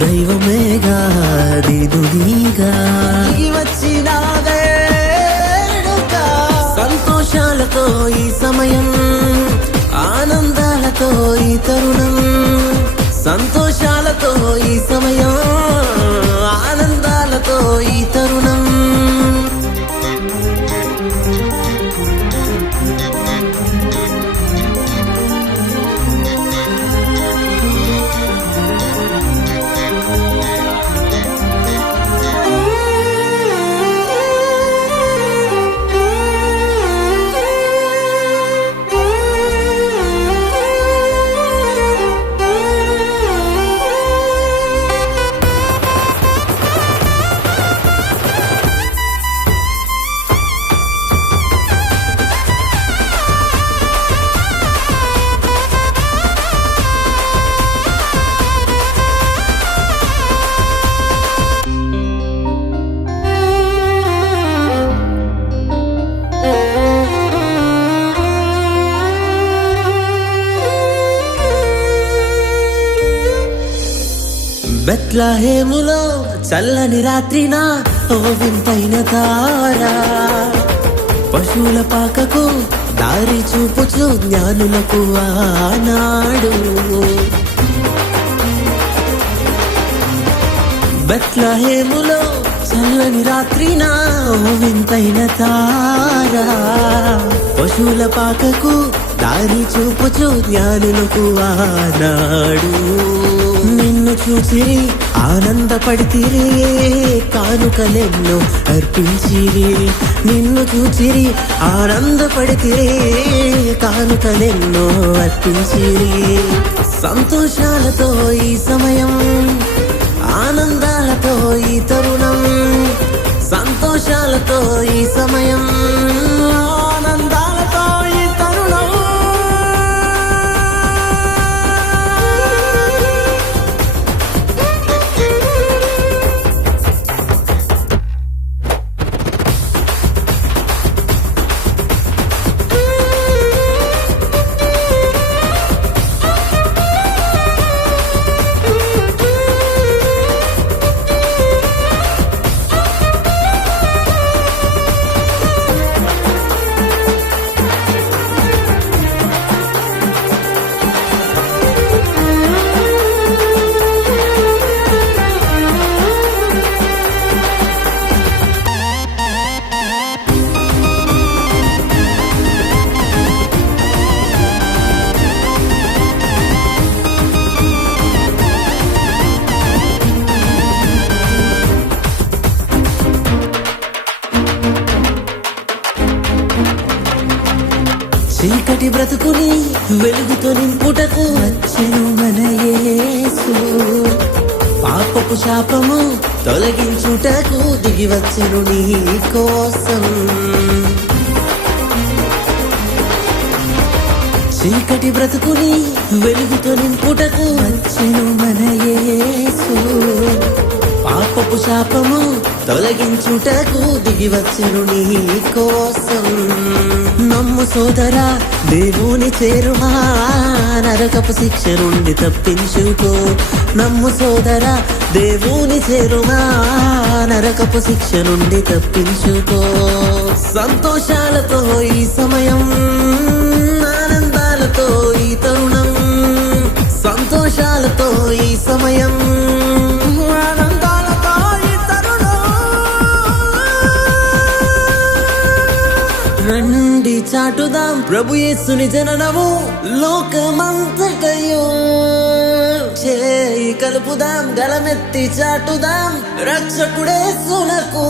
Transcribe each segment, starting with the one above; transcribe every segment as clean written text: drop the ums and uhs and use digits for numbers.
దైవమేగా దీనునిగా దిగి వచ్చిన వేడుక సంతోషాలతో ఈ సమయం ఆనందాలతో ఈ తరుణం సంతోషాలతో ఈ సమయం ఆనందాలతో ఈ తరుణం బెత్లహేములో చల్లని రాత్రిన ఓ వింతైన తారా పశువుల పాకకు దారి చూపుచు జ్ఞానులకు ఆనాడు బెత్లహేములో చల్లని రాత్రిన ఓ వింతైన తారా పశువుల పాకకు దారి చూపుచు జ్ఞానులకు ఆనాడు నిన్ను చూసిరి ఆనందపడితిరి కానుకలెన్నో అర్పించిరి నిన్ను చూసిరి ఆనందపడితిరి కానుకలెన్నో అర్పించిరి సంతోషాలతో ఈ సమయం ఆనందాలతో ఈ తరుణం సంతోషాలతో ఈ సమయం ఆనందాలతో ఈ తరుణం చీకటి బ్రతుకుని వెలుగుతో నింపుటకు వచ్చెను మన యేసు పాపపు శాపము తొలగించుటకు దిగి వచ్చెను నీ కోసం చీకటి బ్రతుకుని వెలుగుతో నింపుటకు వచ్చెను మన యేసు పాపపు శాపము తొలగించుటకు దిగి వచ్చెను నీ కోసం నమ్ము సోదరా దేవుని చేరుమా నరకపు శిక్ష నుండి తప్పించుకో నమ్ము సోదరా దేవుని చేరుమా నరకపు శిక్ష నుండి తప్పించుకో సంతోషాలతో ఈ సమయం ఆనందాలతో ఈ తరుణం సంతోషాలతో ఈ సమయం ఆనందాలతో ఈ తరుణం రండి చాటుదాం ప్రభు యేసుని జననము లోకమంతటయో చేయి కలుపుదాం గలమెత్తి చాటుదాం రక్షకుడేసునకు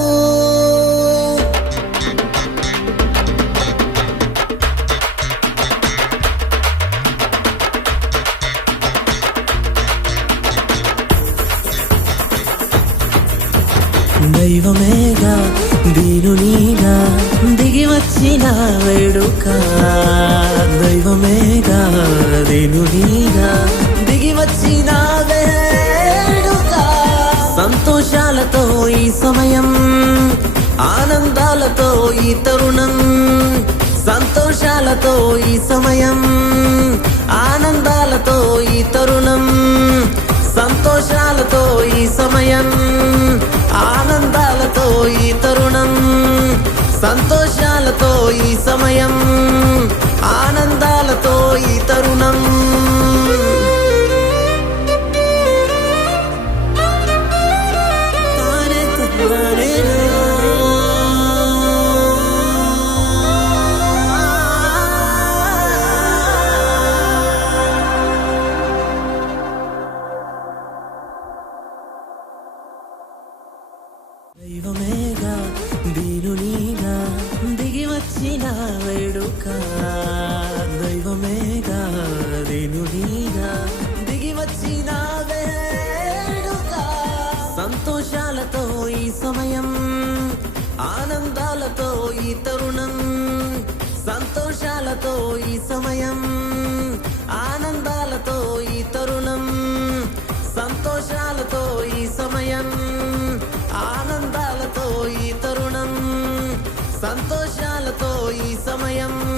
దైవమేగా దీనునిగా దిగి వచ్చిన వేడుక దైవమేగా దీనునిగా దిగి వచ్చిన వేడుక సంతోషాలతో ఈ సమయం ఆనందాలతో ఈ తరుణం సంతోషాలతో ఈ సమయం ఆనందాలతో ఈ తరుణం సంతోషాలతో ఈ సమయం, ఆనందాలతో ఈ తరుణం. సంతోషాలతో ఈ సమయం, ఆనందాలతో ఈ తరుణం. దైవమేగా దీనునిగా దిగి వచ్చిన వేడుక. దైవమేగా దీనునిగా దిగి వచ్చిన వేడుక. సంతోషాలతో ఈ సమయం, ఆనందాలతో ఈ తరుణం. సంతోషాలతో ఈ సమయం, ఆనందాలతో ఈ తరుణం. సంతోషాలతో ఈ సమయం, ఆనందాలతో ఈ తరుణం. సంతోషాలతో ఈ సమయం.